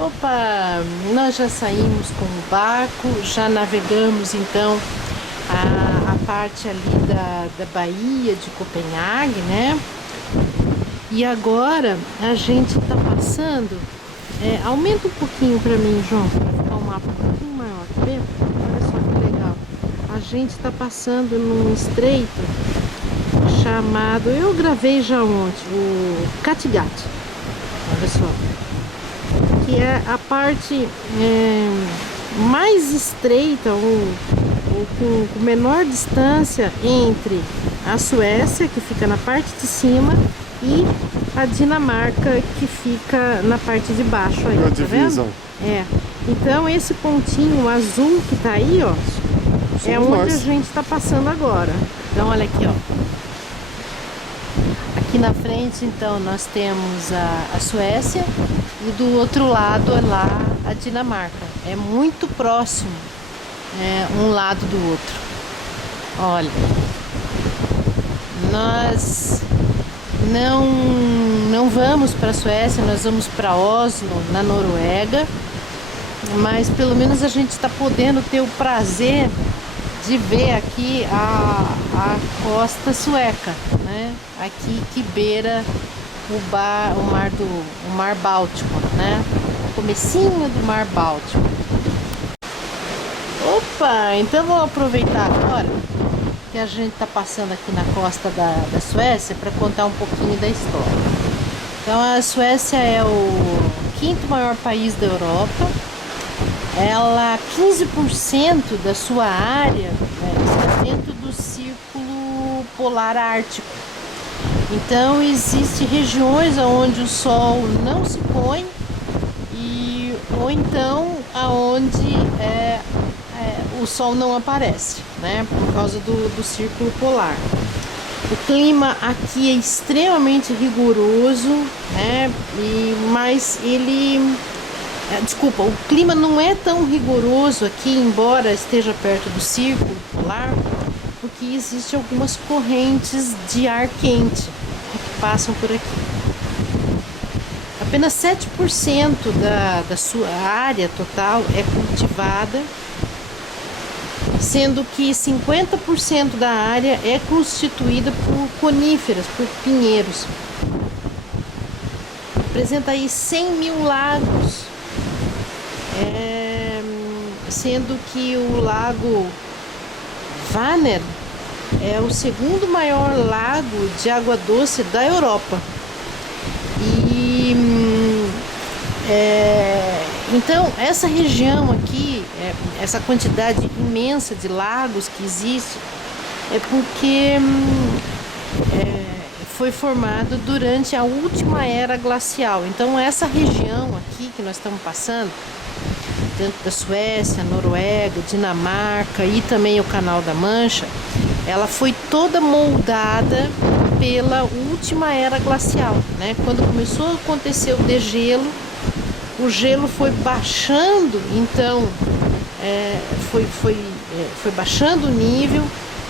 Opa, nós já saímos com o barco, já navegamos então a parte ali da Baía de Copenhague, né? E agora a gente tá passando. Aumenta um pouquinho para mim, João, para ficar o mapa um pouquinho maior, tá vendo? Olha só que legal. A gente tá passando num estreito chamado, eu gravei já ontem, o Kattegat. Olha só. Que é a parte mais estreita ou com menor distância entre a Suécia, que fica na parte de cima, e a Dinamarca, que fica na parte de baixo aí, tá vendo? Então esse pontinho azul que tá aí, ó, é onde a gente tá passando agora. Então olha aqui, ó. Aqui na frente, então, nós temos a Suécia e do outro lado é lá a Dinamarca. É muito próximo, um lado do outro. Olha, nós não vamos para a Suécia, nós vamos para Oslo, na Noruega, mas pelo menos a gente está podendo ter o prazer de ver aqui a costa sueca, né? Aqui que beira o Mar Báltico, né? O comecinho do Mar Báltico. Opa, então vou aproveitar agora que a gente está passando aqui na costa da Suécia para contar um pouquinho da história. Então a Suécia é o quinto maior país da Europa. Ela, 15% da sua área, está dentro do Círculo Polar Ártico. Então existem regiões onde o sol não se põe ou então aonde o sol não aparece, né? Por causa do Círculo Polar. O clima aqui é extremamente rigoroso, né? Mas o clima não é tão rigoroso aqui, embora esteja perto do Círculo Polar, porque existem algumas correntes de ar quente que passam por aqui. Apenas 7% da sua área total é cultivada, sendo que 50% da área é constituída por coníferas, por pinheiros. Apresenta aí 100 mil lagos, sendo que o lago Vänern é o segundo maior lago de água doce da Europa. Então essa região aqui, essa quantidade imensa de lagos que existe, é porque foi formado durante a última era glacial. Então essa região aqui que nós estamos passando, dentro da Suécia, Noruega, Dinamarca e também o Canal da Mancha, ela foi toda moldada pela última era glacial, né? Quando começou a acontecer o degelo, o gelo foi baixando, então foi baixando o nível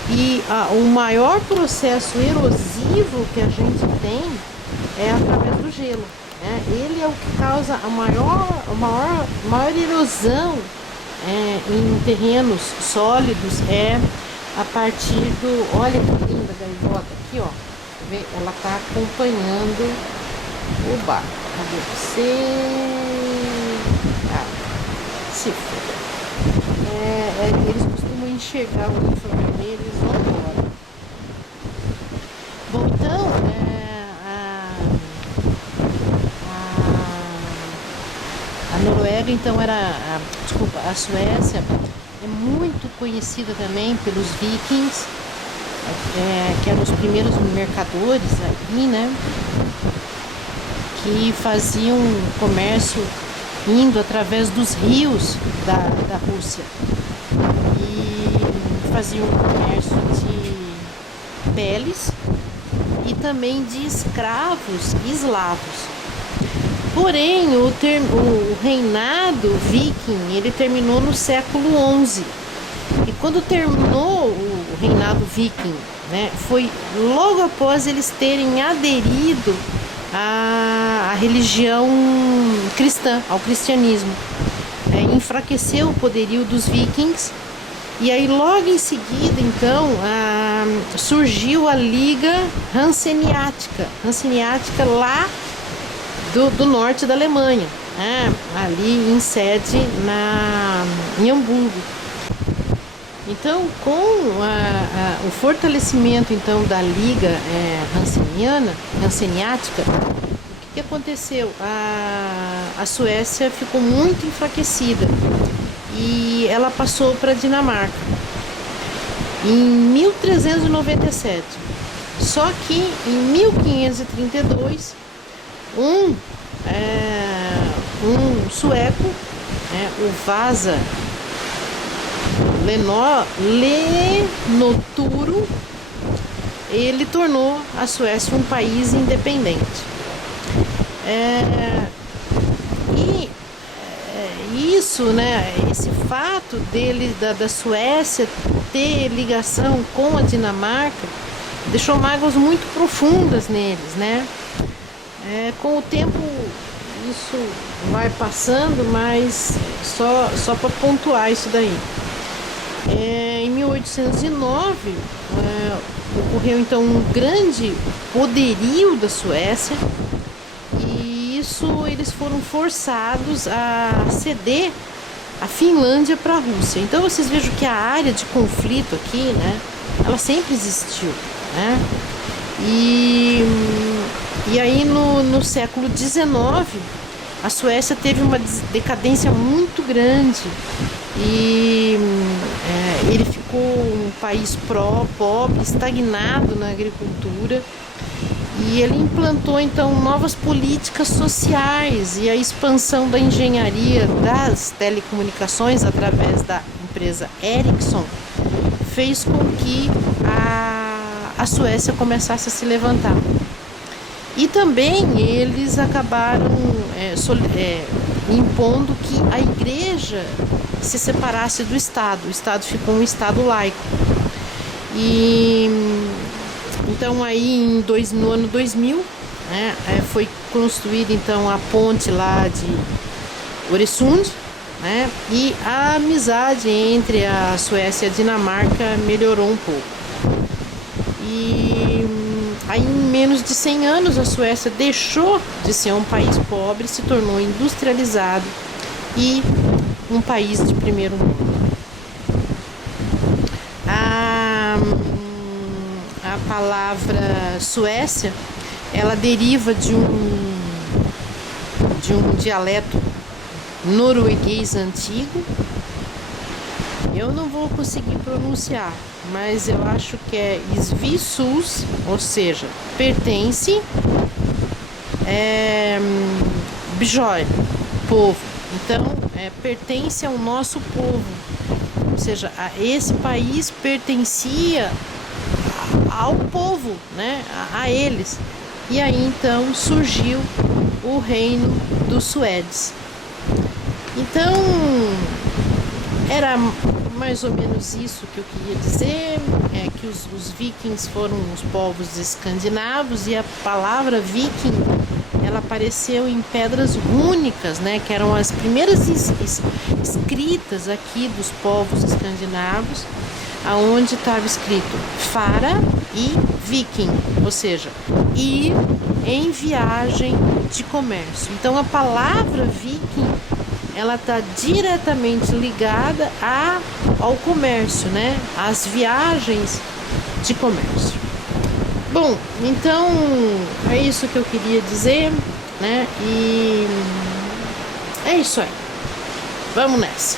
e o maior processo erosivo que a gente tem é através do gelo. Ele é o que causa a maior erosão em terrenos sólidos, a partir do... Olha que linda a gaivota aqui, ó. Ela está acompanhando o barco. Cadê você? Se for. Eles costumam enxergar o infravermelho e eles vão embora. Bom, então, a Noruega, então, a Suécia é muito conhecida também pelos vikings, que eram os primeiros mercadores aqui, né? Que faziam comércio indo através dos rios da Rússia. E faziam comércio de peles e também de escravos eslavos. Porém, o reinado viking, ele terminou no século XI. E quando terminou o reinado viking, né, foi logo após eles terem aderido a religião cristã, ao cristianismo. Enfraqueceu o poderio dos vikings. E aí logo em seguida, então, surgiu a Liga Hanseática lá do norte da Alemanha, né? Ali em sede em Hamburgo. Então, com o fortalecimento então da Liga Hanseática, o que aconteceu? A Suécia ficou muito enfraquecida e ela passou para a Dinamarca em 1397. Só que em 1532 um sueco, o Vasa Lenoturo, ele tornou a Suécia um país independente. Isso, né, esse fato da Suécia ter ligação com a Dinamarca deixou mágoas muito profundas neles, né? Com o tempo isso vai passando, mas só para pontuar isso daí. Em 1809 ocorreu então um grande poderio da Suécia, e isso eles foram forçados a ceder a Finlândia para a Rússia. Então vocês vejam que a área de conflito aqui, né, ela sempre existiu, né? E aí no século XIX a Suécia teve uma decadência muito grande e ele ficou um país pobre, estagnado na agricultura, e ele implantou então novas políticas sociais, e a expansão da engenharia das telecomunicações através da empresa Ericsson fez com que a Suécia começasse a se levantar. E também eles acabaram impondo que a igreja se separasse do Estado. O Estado ficou um Estado laico. E então aí no ano 2000, né, foi construída então a ponte lá de Øresund, né, e a amizade entre a Suécia e a Dinamarca melhorou um pouco. E aí em menos de 100 anos a Suécia deixou de ser um país pobre, se tornou industrializado e um país de primeiro mundo. A palavra Suécia, ela deriva de um dialeto norueguês antigo. Eu não vou conseguir pronunciar, mas eu acho que é Svisus, ou seja, pertence, Björn, povo. Então, pertence ao nosso povo, ou seja, esse país pertencia ao povo, né, a eles. E aí então surgiu o reino dos Suedes. Então, era mais ou menos isso que eu queria dizer, que os vikings foram os povos escandinavos, e a palavra viking, ela apareceu em pedras rúnicas, né, que eram as primeiras escritas aqui dos povos escandinavos, aonde estava escrito Fara e Viking, ou seja, ir em viagem de comércio. Então a palavra viking, ela está diretamente ligada ao comércio, né? Às viagens de comércio. Bom, então é isso que eu queria dizer, né? E é isso aí. Vamos nessa.